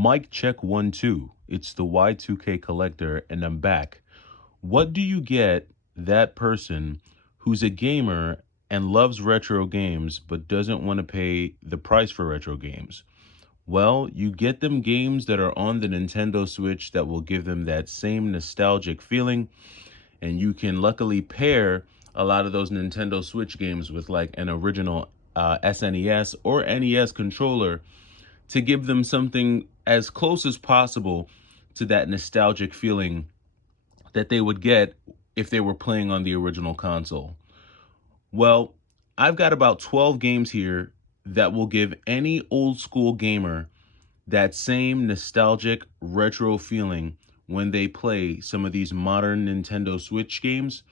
Mic check 1 2. It's the Y2K collector, and I'm back. What do you get that person who's a gamer and loves retro games but doesn't want to pay the price for retro games? Well, you get them games that are on the Nintendo Switch that will give them that same nostalgic feeling, and you can luckily pair a lot of those Nintendo Switch games with like an original SNES or NES controller to give them something as close as possible to that nostalgic feeling that they would get if they were playing on the original console. Well, I've got about 12 games here that will give any old school gamer that same nostalgic retro feeling when they play some of these modern Nintendo Switch games.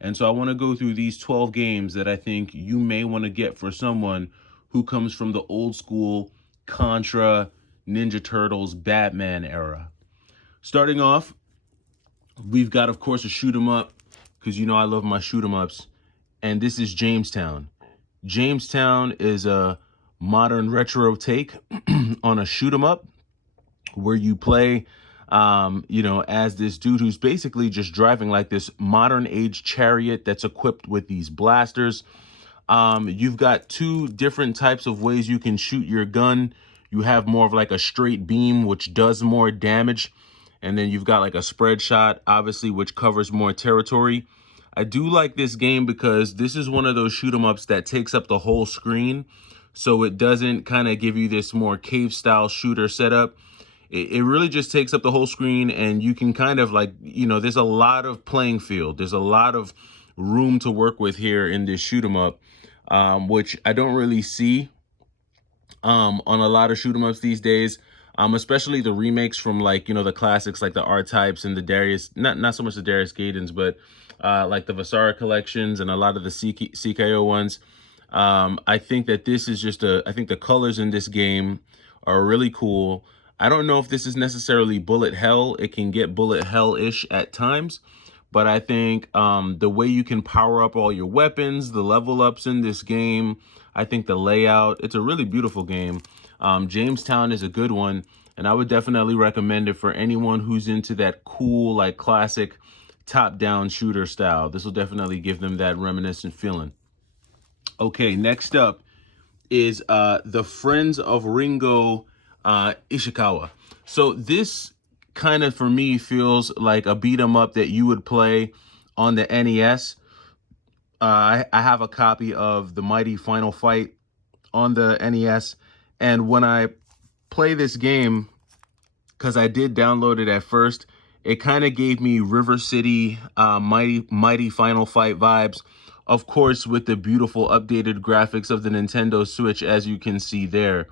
And so I want to go through these 12 games that I think you may want to get for someone who comes from the old school Contra, Ninja Turtles, Batman era. Starting off, we've got, of course, a shoot 'em up, because you know I love my shoot 'em ups. And this is Jamestown. Jamestown is a modern retro take on a shoot 'em up where you play as this dude who's basically just driving like this modern age chariot that's equipped with these blasters. You've got two different types of ways you can shoot your gun. You have more of like a straight beam, which does more damage. And then you've got like a spread shot, obviously, which covers more territory. I do like this game because this is one of those shoot 'em ups that takes up the whole screen. So it doesn't kind of give you this more cave style shooter setup. It really just takes up the whole screen, and you can kind of like, there's a lot of playing field. There's a lot of room to work with here in this shoot 'em up, which I don't really see on a lot of shoot 'em ups these days. Especially the remakes from like, the classics like the R-Types and the Darius, not so much the Darius Gaydens, but like the Vasara collections and a lot of the CKO ones. I think that this is I think the colors in this game are really cool. I don't know if this is necessarily bullet hell. It can get bullet hell-ish at times, but I think the way you can power up all your weapons, the level ups in this game, I think the layout, it's a really beautiful game. Jamestown is a good one, and I would definitely recommend it for anyone who's into that cool, like classic top-down shooter style. This will definitely give them that reminiscent feeling. Okay, next up is the Friends of Ringo Ishikawa. So this kind of, for me, feels like a beat 'em up that you would play on the NES. I have a copy of the Mighty Final Fight on the NES, and when I play this game, because I did download it at first, it kind of gave me River City Mighty Final Fight vibes. Of course, with the beautiful updated graphics of the Nintendo Switch, as you can see there.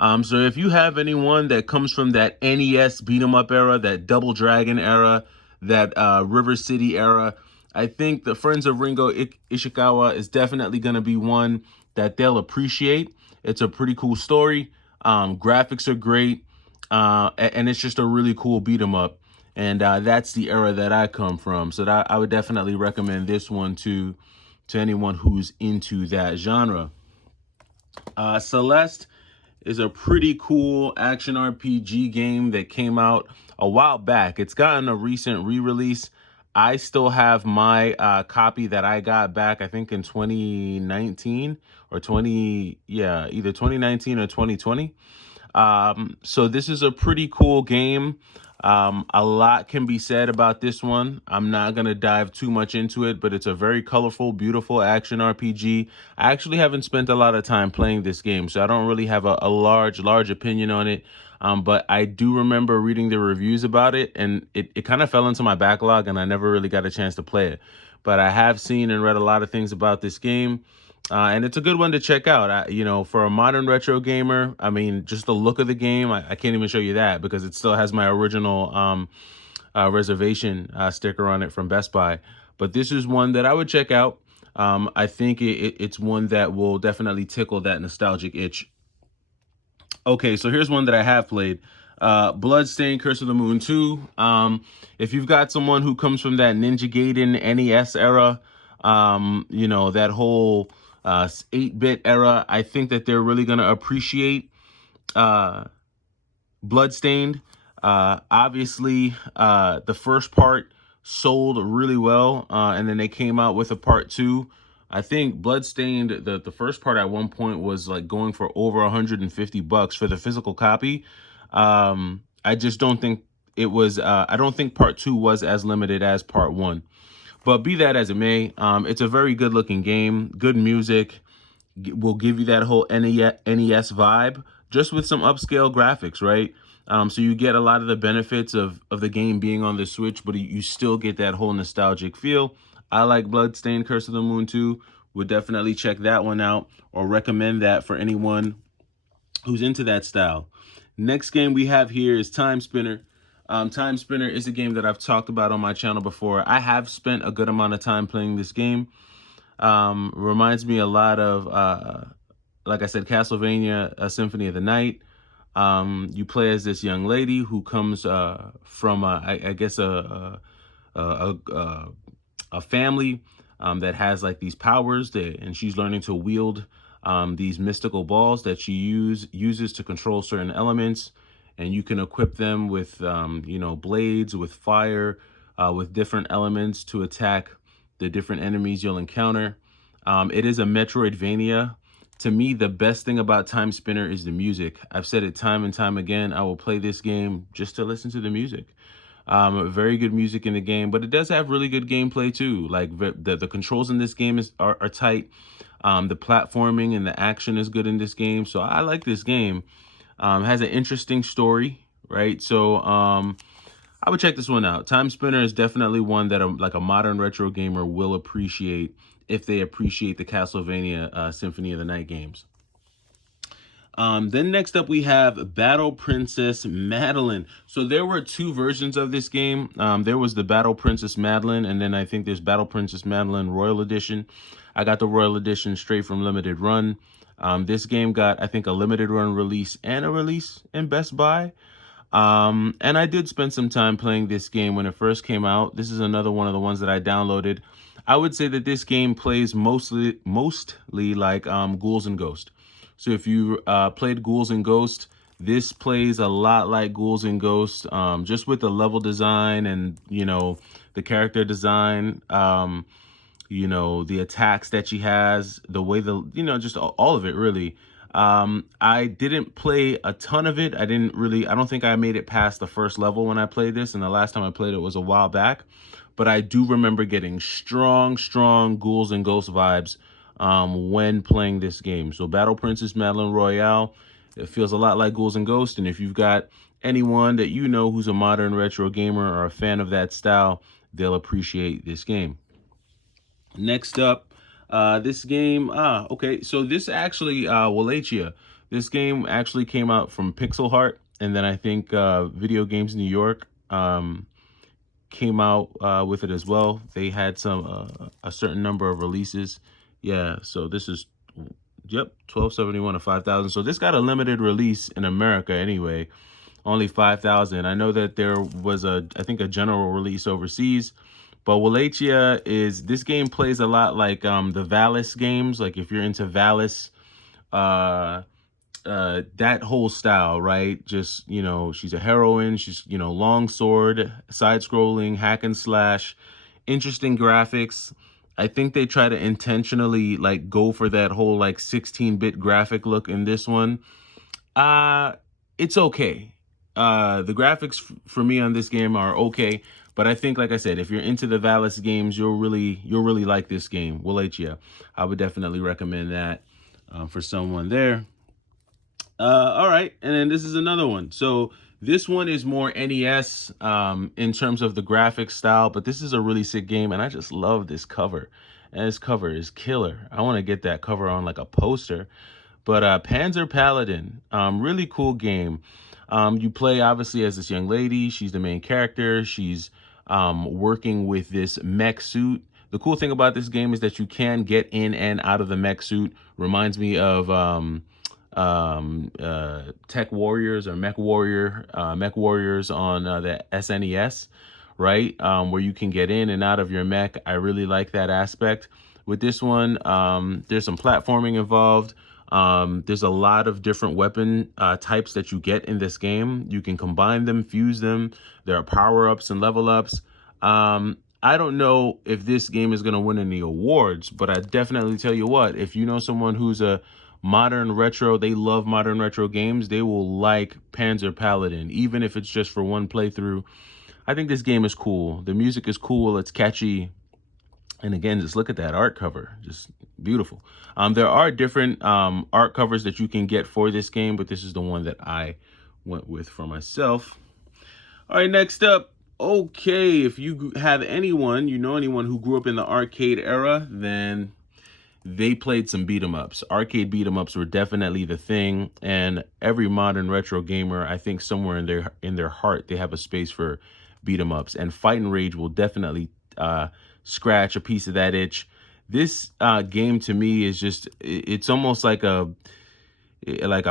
So if you have anyone that comes from that NES beat 'em up era, that Double Dragon era, that River City era, I think the Friends of Ringo Ishikawa is definitely going to be one that they'll appreciate. It's a pretty cool story. Graphics are great. And it's just a really cool beat 'em up. And that's the era that I come from. So I would definitely recommend this one to anyone who's into that genre. Celeste is a pretty cool action RPG game that came out a while back. It's gotten a recent re-release. I still have my copy that I got back, I think in 2019 or either 2019 or 2020. So this is a pretty cool game. A lot can be said about this one. I'm not going to dive too much into it, but it's a very colorful, beautiful action RPG. I actually haven't spent a lot of time playing this game, so I don't really have a large opinion on it. But I do remember reading the reviews about it, and it kind of fell into my backlog, and I never really got a chance to play it. But I have seen and read a lot of things about this game. And it's a good one to check out. For a modern retro gamer, I mean, just the look of the game, I can't even show you that because it still has my original reservation sticker on it from Best Buy. But this is one that I would check out. I think it's one that will definitely tickle that nostalgic itch. Okay, so here's one that I have played. Bloodstained, Curse of the Moon 2. If you've got someone who comes from that Ninja Gaiden NES era, that whole 8-bit era, I think that they're really going to appreciate Bloodstained. Obviously, the first part sold really well, and then they came out with a part two. I think Bloodstained, the first part at one point was like going for over $150 for the physical copy. I just don't think it was. I don't think part two was as limited as part one. But be that as it may, it's a very good looking game. Good music will give you that whole NES vibe, just with some upscale graphics, right? So you get a lot of the benefits of the game being on the Switch, but you still get that whole nostalgic feel. I like Bloodstained Curse of the Moon 2. Would definitely check that one out, or recommend that for anyone who's into that style. Next game we have here is Time Spinner. Time Spinner is a game that I've talked about on my channel before. I have spent a good amount of time playing this game. Reminds me a lot of, like I said, Castlevania, Symphony of the Night. You play as this young lady who comes from, I guess, a family that has like these powers and she's learning to wield these mystical balls that she uses to control certain elements, and you can equip them with blades, with fire, with different elements to attack the different enemies you'll encounter. It is a Metroidvania. To me, the best thing about Time Spinner is the music. I've said it time and time again. I will play this game just to listen to the music. Very good music in the game, but it does have really good gameplay too. Like the controls in this game are tight. The platforming and the action is good in this game. So I like this game. Has an interesting story, right? So I would check this one out. Time Spinner is definitely one that like a modern retro gamer will appreciate if they appreciate the Castlevania Symphony of the Night games. Then next up we have Battle Princess Madeline. So there were two versions of this game. There was the Battle Princess Madeline, and then I think there's Battle Princess Madeline Royal Edition. I got the Royal Edition straight from Limited Run. This game got, I think, a Limited Run release and a release in Best Buy. And I did spend some time playing this game when it first came out. This is another one of the ones that I downloaded. I would say that this game plays mostly like Ghouls and Ghosts. So if you played Ghouls and Ghosts, this plays a lot like Ghouls and Ghosts, just with the level design and, the character design, the attacks that she has, the way just all of it really. I didn't play a ton of it. I don't think I made it past the first level when I played this, and the last time I played it was a while back. But I do remember getting strong Ghouls and Ghosts vibes when playing this game. So Battle Princess Madeline Royale, it feels a lot like Ghouls and Ghosts. And if you've got anyone that you know who's a modern retro gamer or a fan of that style, they'll appreciate this game. Next up, this game, okay, so this actually, Wallachia, this game actually came out from Pixel Heart, and then I think Video Games New York came out with it as well. They had a certain number of releases. Yeah, so this is, yep, 1271 to 5,000. So this got a limited release in America anyway, only 5,000. I know that there was I think a general release overseas. But Wallachia this game plays a lot like the Valis games. Like if you're into Valis, that whole style, right? Just, she's a heroine. She's, long sword, side scrolling, hack and slash, interesting graphics. I think they try to intentionally like go for that whole like 16-bit graphic look in this one. It's okay. The graphics for me on this game are okay, but I think, like I said, if you're into the Valis games, you'll really like this game, Wallachia. I would definitely recommend that for someone there. All right, and then this is another one. So this one is more NES in terms of the graphic style, but this is a really sick game, and I just love this cover. And this cover is killer. I want to get that cover on like a poster. But Panzer Paladin, really cool game. You play obviously as this young lady. She's the main character. She's working with this mech suit. The cool thing about this game is that you can get in and out of the mech suit. Reminds me of Tech Warriors or Mech Warriors on the SNES, right? Where you can get in and out of your mech. I really like that aspect. With this one, there's some platforming involved. There's a lot of different weapon types that you get in this game. You can combine them, fuse them. There are power ups and level ups. I don't know if this game is going to win any awards, but I definitely tell you what, if you know someone who's a modern retro, they love modern retro games, they will like Panzer Paladin, even if it's just for one playthrough. I think this game is cool. The music is cool. It's catchy. And again, just look at that art cover, just beautiful. There are different art covers that you can get for this game, but this is the one that I went with for myself. All right, next up. Okay, if you have anyone, you know anyone who grew up in the arcade era, then they played some beat 'em ups. Arcade beat 'em ups were definitely the thing, and every modern retro gamer, I think somewhere in their heart, they have a space for beat 'em ups. And Fight and Rage will definitely scratch a piece of that itch. This game to me is just it's almost like a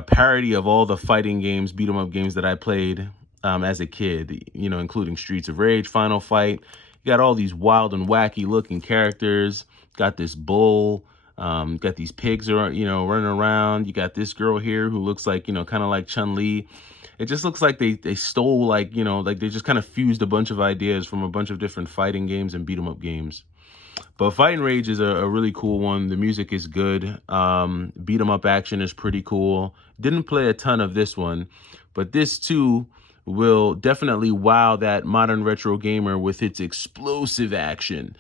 parody of all the fighting games, beat 'em up games that I played as a kid, you know, including Streets of Rage, Final Fight. You got all these wild and wacky looking characters. Got this bull. Got these pigs are running around. You got this girl here who looks like kind of like Chun-Li. It just looks like they stole like they just kind of fused a bunch of ideas from a bunch of different fighting games and beat 'em up games. But Fight and Rage is a really cool one. The music is good. Beat 'em up action is pretty cool. Didn't play a ton of this one, but this too will definitely wow that modern retro gamer with its explosive action.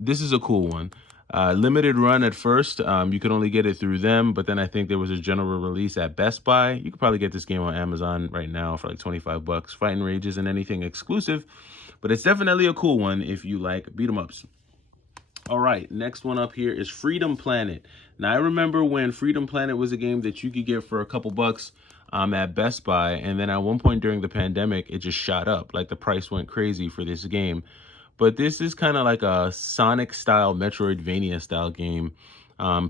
This is a cool one. Limited run at first. You could only get it through them, but then I think there was a general release at Best Buy. You could probably get this game on Amazon right now for like 25 bucks. Fight and Rage isn't anything exclusive, but it's definitely a cool one if you like beat 'em ups. All right, next one up here is Freedom Planet. Now, I remember when Freedom Planet was a game that you could get for a couple bucks at Best Buy, and then at one point during the pandemic, it just shot up. Like the price went crazy for this game. But this is kind of like a Sonic style, Metroidvania style game.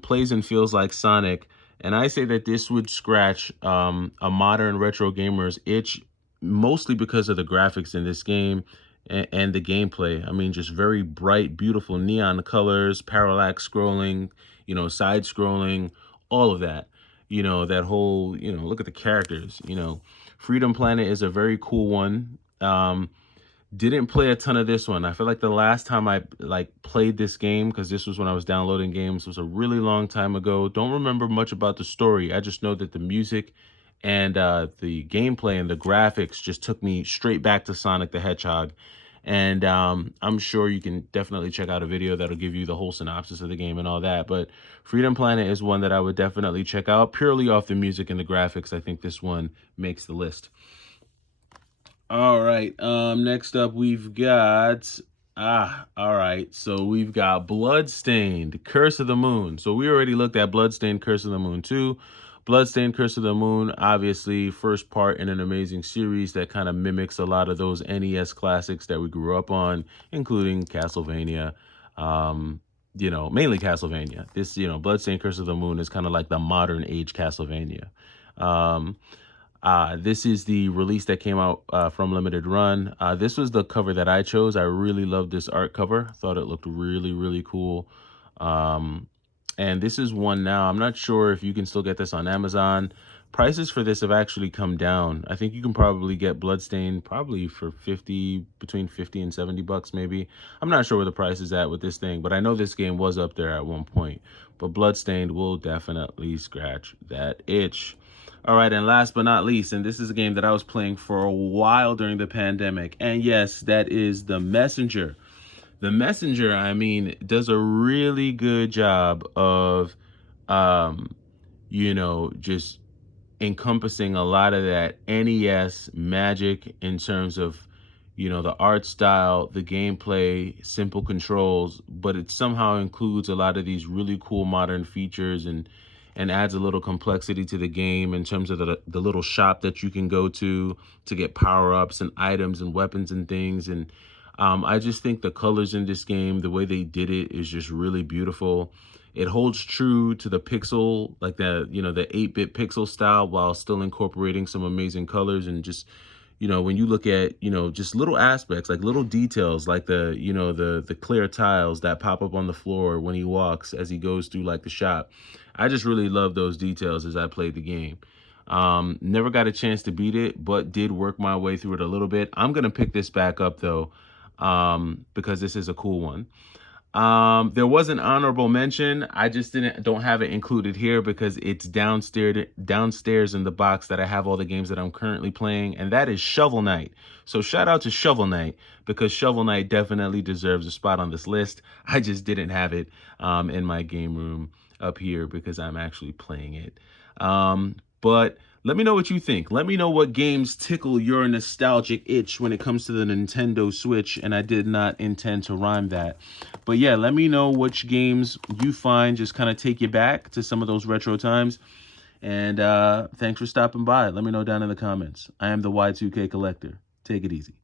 Plays and feels like Sonic. And I say that this would scratch a modern retro gamer's itch, mostly because of the graphics in this game and the gameplay. I mean, just very bright, beautiful neon colors, parallax scrolling, side scrolling, all of that. That whole, look at the characters. Freedom Planet is a very cool one. Didn't play a ton of this one. I feel like the last time I played this game, because this was when I was downloading games, was a really long time ago. Don't remember much about the story. I just know that the music and the gameplay and the graphics just took me straight back to Sonic the Hedgehog. And I'm sure you can definitely check out a video that'll give you the whole synopsis of the game and all that. But Freedom Planet is one that I would definitely check out purely off the music and the graphics. I think this one makes the list. All right. Next up we've got all right. So we've got Bloodstained, Curse of the Moon. So we already looked at Bloodstained, Curse of the Moon 2. Bloodstained, Curse of the Moon, obviously first part in an amazing series that kind of mimics a lot of those NES classics that we grew up on, including Castlevania. Mainly Castlevania. This, Bloodstained, Curse of the Moon is kind of like the modern age Castlevania. This is the release that came out from Limited Run. This was the cover that I chose. I really loved this art cover. Thought it looked really, really cool. And this is one now. I'm not sure if you can still get this on Amazon. Prices for this have actually come down. I think you can probably get Bloodstained probably for between 50 and 70 bucks maybe. I'm not sure where the price is at with this thing, but I know this game was up there at one point. But Bloodstained will definitely scratch that itch. All right, and last but not least, and this is a game that I was playing for a while during the pandemic, and yes, that is The Messenger. The Messenger, I mean, does a really good job of, just encompassing a lot of that NES magic in terms of, the art style, the gameplay, simple controls, but it somehow includes a lot of these really cool modern features and adds a little complexity to the game in terms of the little shop that you can go to get power-ups and items and weapons and things. And I just think the colors in this game, the way they did it is just really beautiful. It holds true to the pixel, like the 8-bit pixel style, while still incorporating some amazing colors. And just, when you look at, just little aspects, like little details, like the clear tiles that pop up on the floor when he walks as he goes through like the shop. I just really love those details as I played the game. Never got a chance to beat it, but did work my way through it a little bit. I'm gonna pick this back up though, because this is a cool one. There was an honorable mention. I just don't have it included here because it's downstairs in the box that I have all the games that I'm currently playing, and that is Shovel Knight. So shout out to Shovel Knight because Shovel Knight definitely deserves a spot on this list. I just didn't have it in my game room up here because I'm actually playing it. But let me know what you think. Let me know what games tickle your nostalgic itch when it comes to the Nintendo Switch, and I did not intend to rhyme that. But yeah, let me know which games you find just kind of take you back to some of those retro times. And thanks for stopping by. Let me know down in the comments. I am the Y2K Collector. Take it easy.